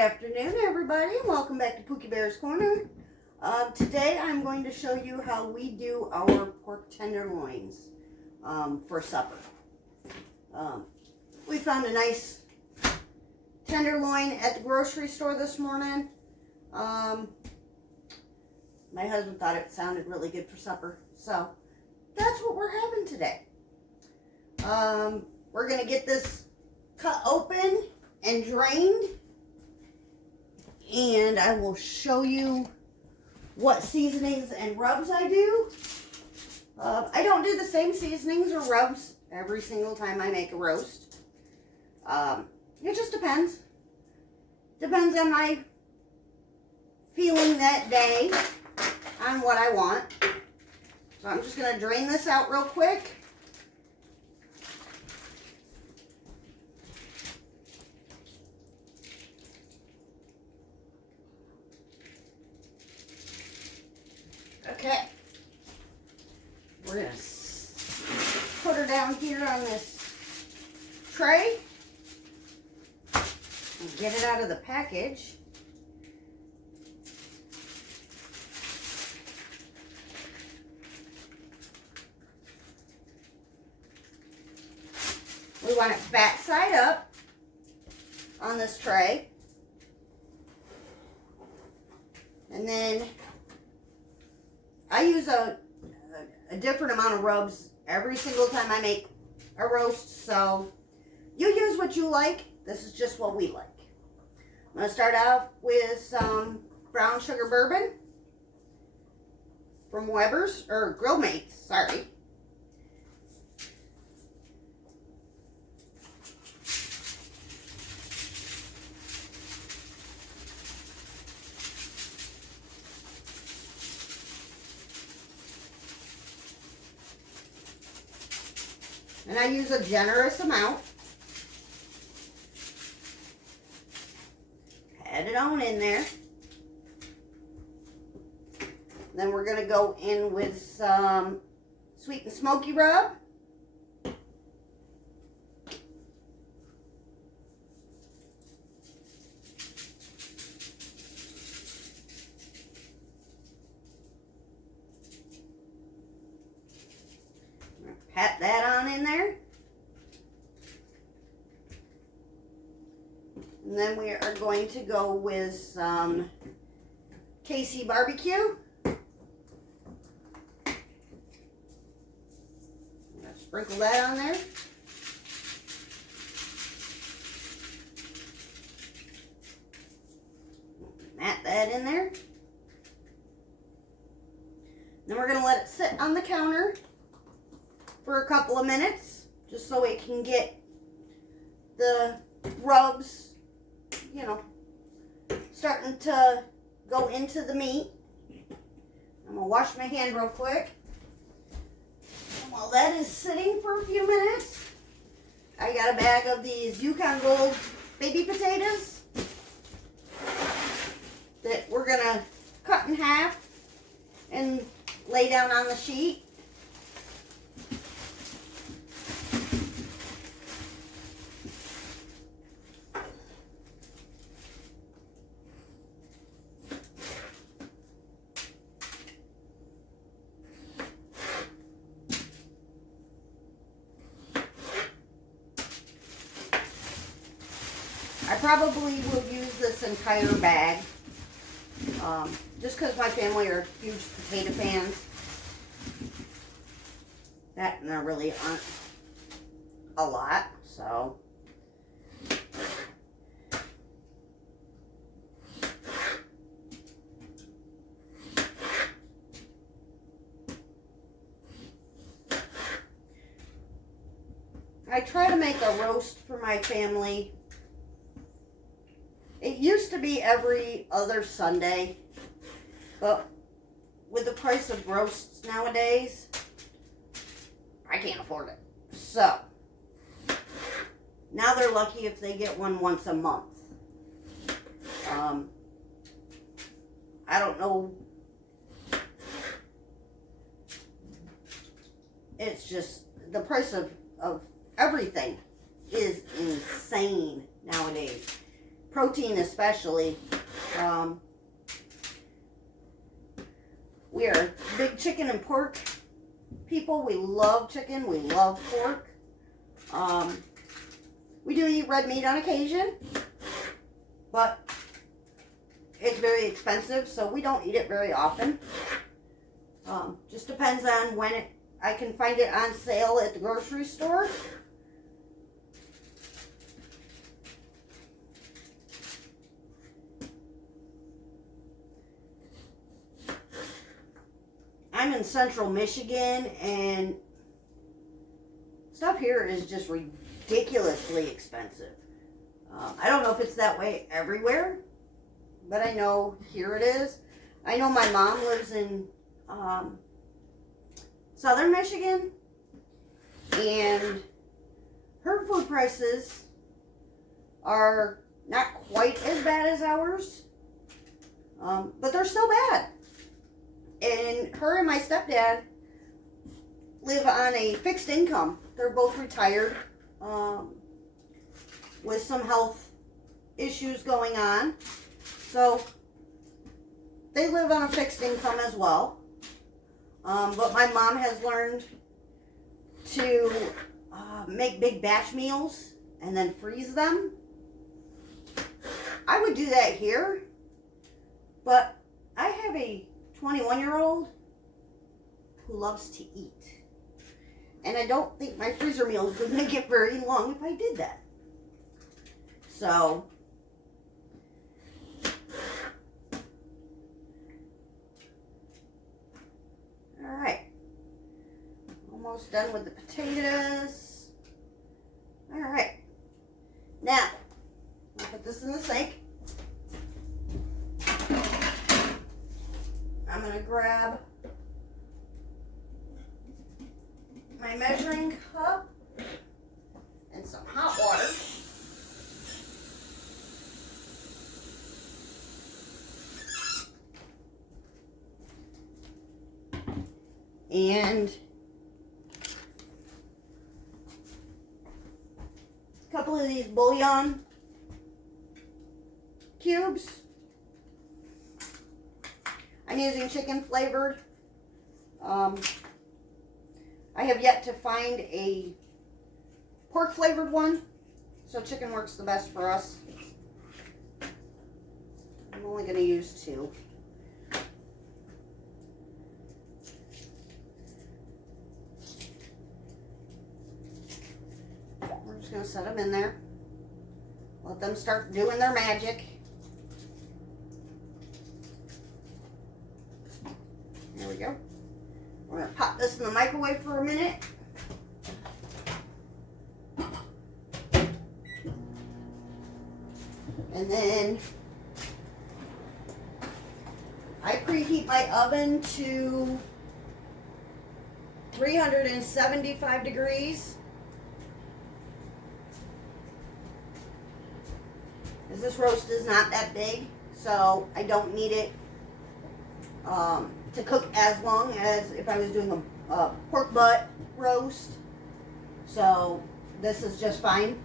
afternoon, everybody. Welcome back to Pookie Bear's Corner. Today I'm going to show you how we do our pork tenderloins for supper. We found a nice tenderloin at the grocery store this morning. My husband thought it sounded really good for supper, so that's what we're having today. We're going to get this cut open and drained, and I will show you what seasonings and rubs I do. I don't do the same seasonings or rubs every single time I make a roast. It just depends. Depends on my feeling that day on what I want. So I'm just going to drain this out real quick. Okay, we're going to put her down here on this tray and get it out of the package. We want it back side up on this tray, and then I use a different amount of rubs every single time I make a roast, so you use what you like. This is just what we like. I'm going to start off with some brown sugar bourbon from Weber's, or Grill Mates, sorry. And I use a generous amount. Add it on in there. Then we're going to go in with some sweet and smoky rub. Pat that on in there. And then we are going to go with some KC barbecue. Sprinkle that on there. Mat that in there. Then we're going to let it sit on the counter for a couple of minutes, just so it can get the rubs, you know, starting to go into the meat. I'm going to wash my hand real quick. And while that is sitting for a few minutes, I got a bag of these Yukon Gold baby potatoes that we're going to cut in half and lay down on the sheet. I probably will use this entire bag, just because my family are huge potato fans. That and there really aren't a lot, so. I try to make a roast for my family. It used to be every other Sunday, but with the price of roasts nowadays, I can't afford it. So, now they're lucky if they get one once a month. I don't know. It's just, the price of everything is insane nowadays. protein especially. We are big chicken and pork people. We love chicken. We love pork. We do eat red meat on occasion, but it's very expensive, so we don't eat it very often. Just depends on when I can find it on sale at the grocery store. I'm in central Michigan, and stuff here is just ridiculously expensive. I don't know if it's that way everywhere, but I know here it is. I know my mom lives in southern Michigan, and her food prices are not quite as bad as ours, but they're still bad. And her and my stepdad live on a fixed income. They're both retired with some health issues going on. So they live on a fixed income as well. But my mom has learned to make big batch meals and then freeze them. I would do that here, but I have a 21-year-old who loves to eat. And I don't think my freezer meals would make it very long if I did that. So, alright. Almost done with the potatoes. Alright. Now, I'll put this in the sink. I'm going to grab my measuring cup and some hot water. And a couple of these bouillon cubes. I'm using chicken flavored. I have yet to find a pork flavored one, so chicken works the best for us. I'm only going to use 2. We're just going to set them in there. Let them start doing their magic. There we go. We're going to pop this in the microwave for a minute. And then I preheat my oven to 375 degrees. Because this roast is not that big, so I don't need it to cook as long as if I was doing a pork butt roast. So this is just fine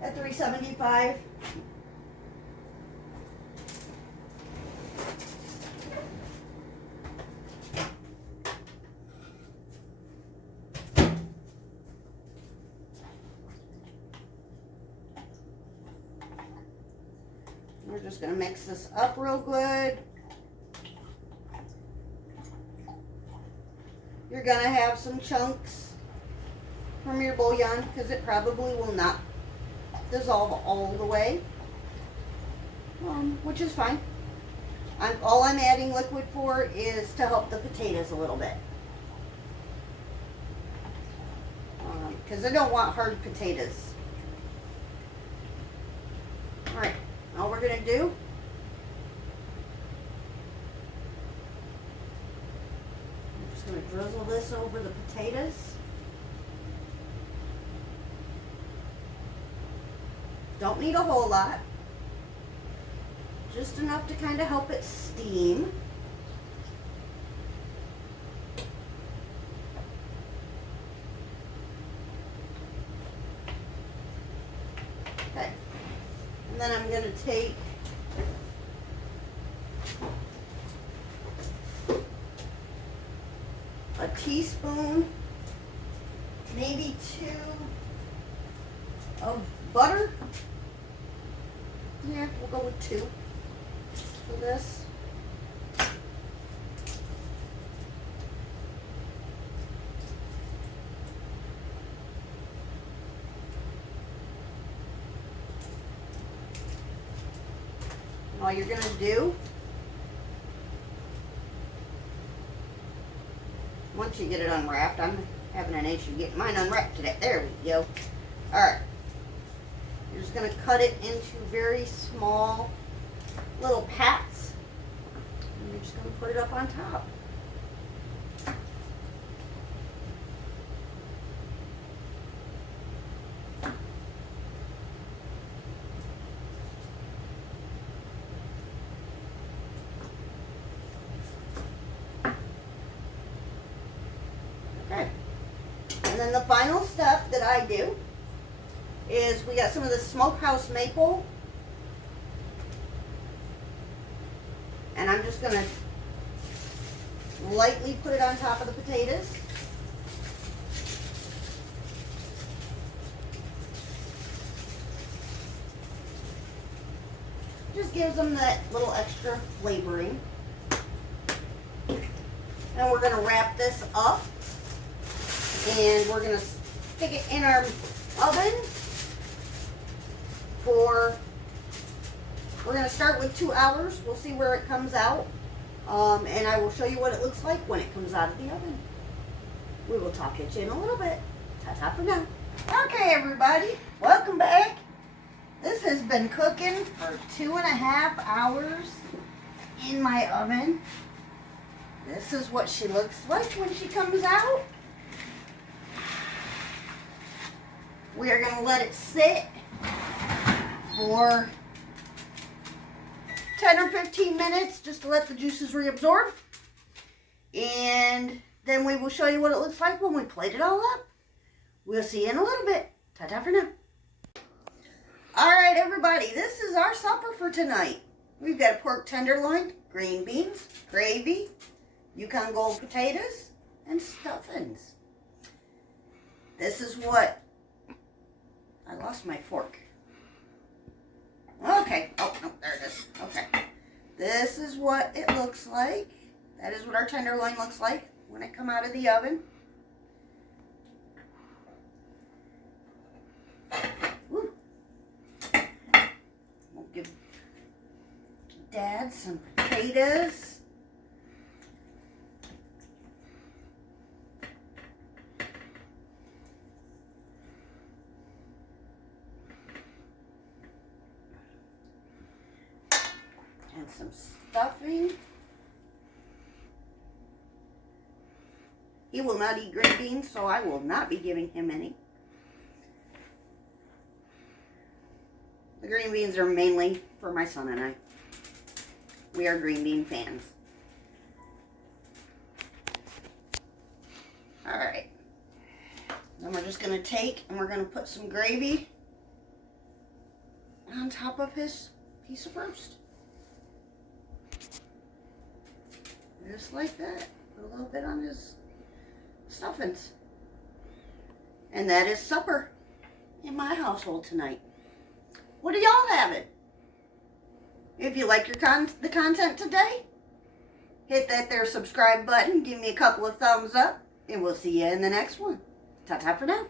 at 375. We're just going to mix this up real good. You're going to have some chunks from your bouillon because it probably will not dissolve all the way, which is fine. All I'm adding liquid for is to help the potatoes a little bit, because I don't want hard potatoes. Alright, all we're going to do going to drizzle this over the potatoes. Don't need a whole lot. Just enough to kind of help it steam. Okay. And then I'm going to take a teaspoon, maybe 2 of butter. Yeah, we'll go with 2 for this. And all you're going to do, once you get it unwrapped, I'm having an issue getting mine unwrapped today. There we go. Alright. You're just going to cut it into very small little pats. And you're just going to put it up on top. Okay. And then the final step that I do is we got some of the smokehouse maple, and I'm just going to lightly put it on top of the potatoes. Just gives them that little extra flavoring. And we're going to wrap this up, and we're going to stick it in our oven for, we're going to start with 2 hours. We'll see where it comes out, and I will show you what it looks like when it comes out of the oven. We will talk at you in a little bit. Ta-ta for now. Okay, everybody, welcome back. This has been cooking for 2.5 hours in my oven. This is what she looks like when she comes out. We are going to let it sit for 10 or 15 minutes just to let the juices reabsorb. And then we will show you what it looks like when we plate it all up. We'll see you in a little bit. Ta-ta for now. Alright, everybody, this is our supper for tonight. We've got a pork tenderloin, green beans, gravy, Yukon Gold potatoes, and stuffings. This is what... I lost my fork. Okay. Oh, no, there it is. Okay. This is what it looks like. That is what our tenderloin looks like when it comes out of the oven. Woo. We'll give Dad some potatoes. And some stuffing. He will not eat green beans, so I will not be giving him any. The green beans are mainly for my son and I. We are green bean fans. Alright. Then we're just going to take and we're going to put some gravy on top of his piece of roast. Just like that. Put a little bit on his stuffings. And that is supper in my household tonight. What are y'all having? If you like the content today, hit that there subscribe button, give me a couple of thumbs up, and we'll see you in the next one. Ta-ta for now.